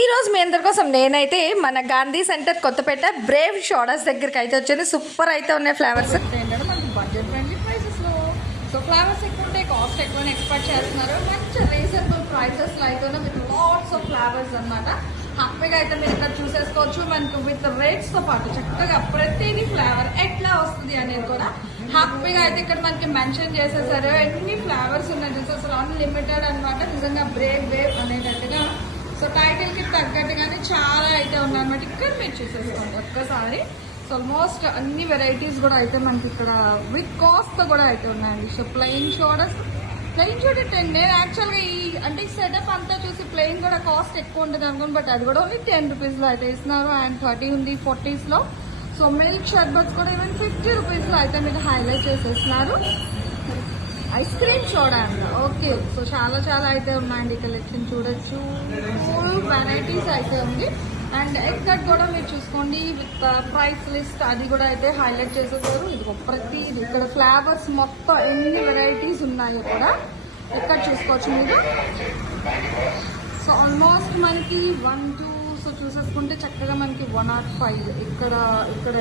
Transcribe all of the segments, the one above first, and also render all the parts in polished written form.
ఈరోజు మీ అందరి కోసం నేనైతే మన గాంధీ సెంటర్ కొత్తపేట బ్రేవ్ షోడాస్ దగ్గరికి అయితే వచ్చాను. సూపర్ అయితే ఉన్నాయి ఫ్లేవర్స్. ఏంటంటే మనకి బడ్జెట్ ఫ్రెండ్లీ ప్రైసెస్లో సో ఫ్లేవర్స్ ఎక్కువ ఉంటాయి, కాస్ట్ ఎక్కువ ఎక్స్పెక్ట్ చేస్తున్నారు. మంచి రీజనబుల్ ప్రైసెస్లో అయితే విత్ లాట్స్ ఆఫ్ ఫ్లేవర్స్ అనమాట. హ్యాపీగా అయితే మీరు ఇక్కడ చూసేసుకోవచ్చు. మనకు విత్ రేట్స్తో పాటు చక్కగా ప్రతిదీ ఫ్లేవర్ ఎట్లా వస్తుంది అనేది కూడా హ్యాపీగా అయితే ఇక్కడ మనకి మెన్షన్ చేసేసారు. ఎన్ని ఫ్లేవర్స్ ఉన్నాయి చూసేసారు, అన్లిమిటెడ్ అనమాట. నిజంగా బ్రేవ్ వేవ్ అనేటట్టుగా సో టైటిల్ కి తగ్గట్టుగానే చాలా అయితే ఉన్నాయన్నమాట. ఇక్కడ మీరు చూసేసుకోండి ఒక్కసారి. సో ఆల్మోస్ట్ అన్ని వెరైటీస్ కూడా అయితే మనకి ఇక్కడ విత్ కాస్ట్ తో కూడా అయితే ఉన్నాయండి. సో ప్లెయిన్ షోడస్ 10 నేను యాక్చువల్గా ఈ సెటప్ అంతా చూసి ప్లెయిన్ కూడా కాస్ట్ ఎక్కువ ఉంటుంది అనుకోండి, బట్ అది కూడా ఓన్లీ 10 రూపీస్లో అయితే ఇస్తున్నారు. అండ్ 30 ఉంది 40s. సో మిల్క్ షర్బత్స్ కూడా ఈవెన్ 50 రూపీస్లో అయితే మీకు హైలైట్ చేసేస్తున్నారు. ఐస్ క్రీమ్ సోడా అంట. ఓకే, సో చాలా చాలా అయితే ఉన్నాయండి కలెక్షన్ చూడొచ్చు. ఫుల్ వెరైటీస్ అయితే ఉంది. అండ్ ఎక్కడ కూడా మీరు చూసుకోండి విత్ ప్రైస్ లిస్ట్ అది కూడా అయితే హైలైట్ చేసేసారు. ఇది ప్రతిది ఇక్కడ ఫ్లేవర్స్ మొత్తం ఎన్ని వెరైటీస్ ఉన్నాయో కూడా ఇక్కడ చూసుకోవచ్చు మీరు. సో ఆల్మోస్ట్ మనకి 1, 2 సో చూసేసుకుంటే చక్కగా మనకి 105 ఇక్కడ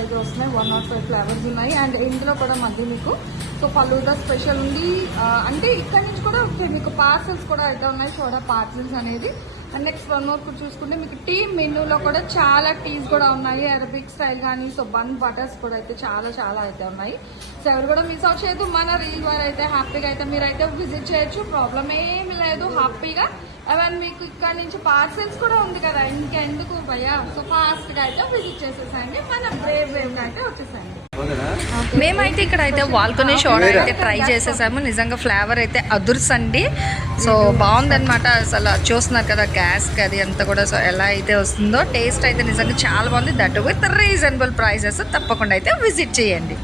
అయితే వస్తున్నాయి. 105 ఫ్లేవర్స్ ఉన్నాయి. అండ్ ఇందులో కూడా మధ్య మీకు సో ఫలూదా స్పెషల్ ఉంది. అంటే ఇక్కడ నుంచి కూడా మీకు పార్సల్స్ కూడా అయితే ఉన్నాయి, సోడా పార్సల్స్ అనేది. అండ్ నెక్స్ట్ 1 more చూసుకుంటే మీకు టీ మెనూలో కూడా చాలా టీస్ కూడా ఉన్నాయి, అరబిక్ స్టైల్ కానీ. సో బన్ బటర్స్ కూడా అయితే చాలా చాలా అయితే ఉన్నాయి. సో ఎవరు కూడా మిస్ అవుట్ చేయదు. మన రీల్ వారు అయితే హ్యాపీగా అయితే మీరైతే విజిట్ చేయొచ్చు, ప్రాబ్లం ఏమి లేదు. హ్యాపీగా అవన్నీ మీకు ఇక్కడ నుంచి పార్సల్స్ కూడా ఉంది కదా, ఇంకెందుకు భయ్యా. సో ఫాస్ట్ గా అయితే విజిట్ చేసేసాయండి. మన బ్రేవ్ వేవ్ గా అయితే వచ్చేసాయండి. మేమైతే ఇక్కడ అయితే వాల్కొనే షోడా అయితే ట్రై చేసేసాము. నిజంగా ఫ్లేవర్ అయితే అదుర్సండి. సో బాగుందనమాట. అసలు చూస్తున్నారు కదా గ్యాస్ అది అంతా కూడా. సో ఎలా అయితే వస్తుందో టేస్ట్ అయితే నిజంగా చాలా బాగుంది. That with reasonable prices. తప్పకుండా అయితే విజిట్ చేయండి.